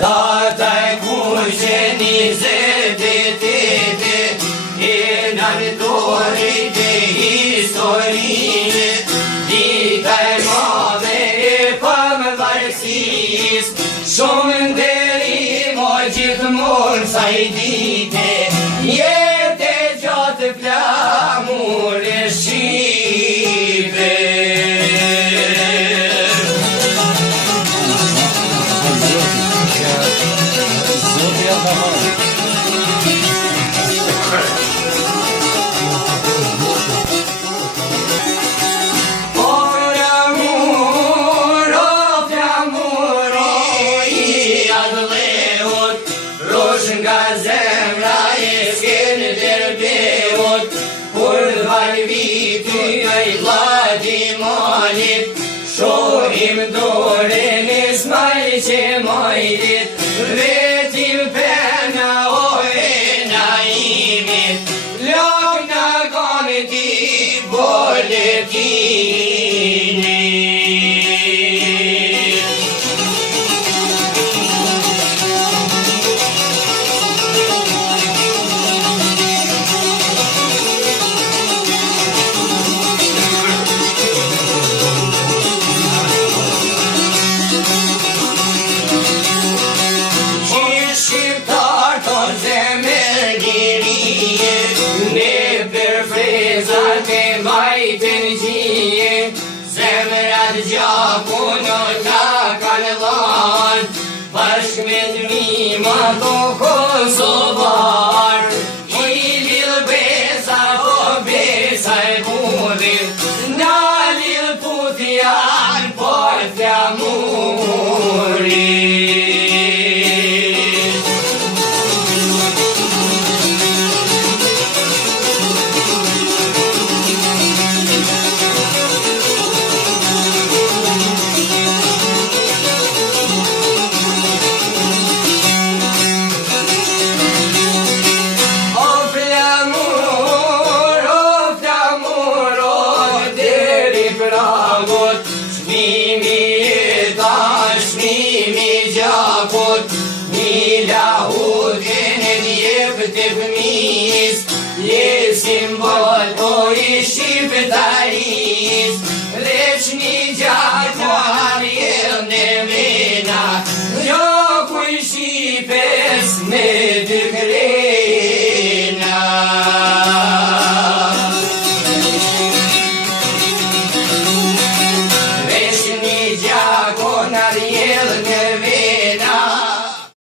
Dataj kuqe 28 e nartorit e historisë, dita e madhe e pavarësisë, shumë nderim o gjithmonë sa i dite, jetë gjatë flamur e Shqipe. Nga zemra e s'kene derbeot, kur vaj viti e i vladi malit, shohim dore në smaj që majlit, vetim pena o e naimit, lak në kanë ti boletini. Zemrat gjakun o ta kanë dhanë, bashk me t'mima të Kosovar, i lidh besa po besa e budit, na lidh putjan po flamurit. Simbol o i shqiptaris, veç një gjatë arjen e mena, jo kuj shqipes me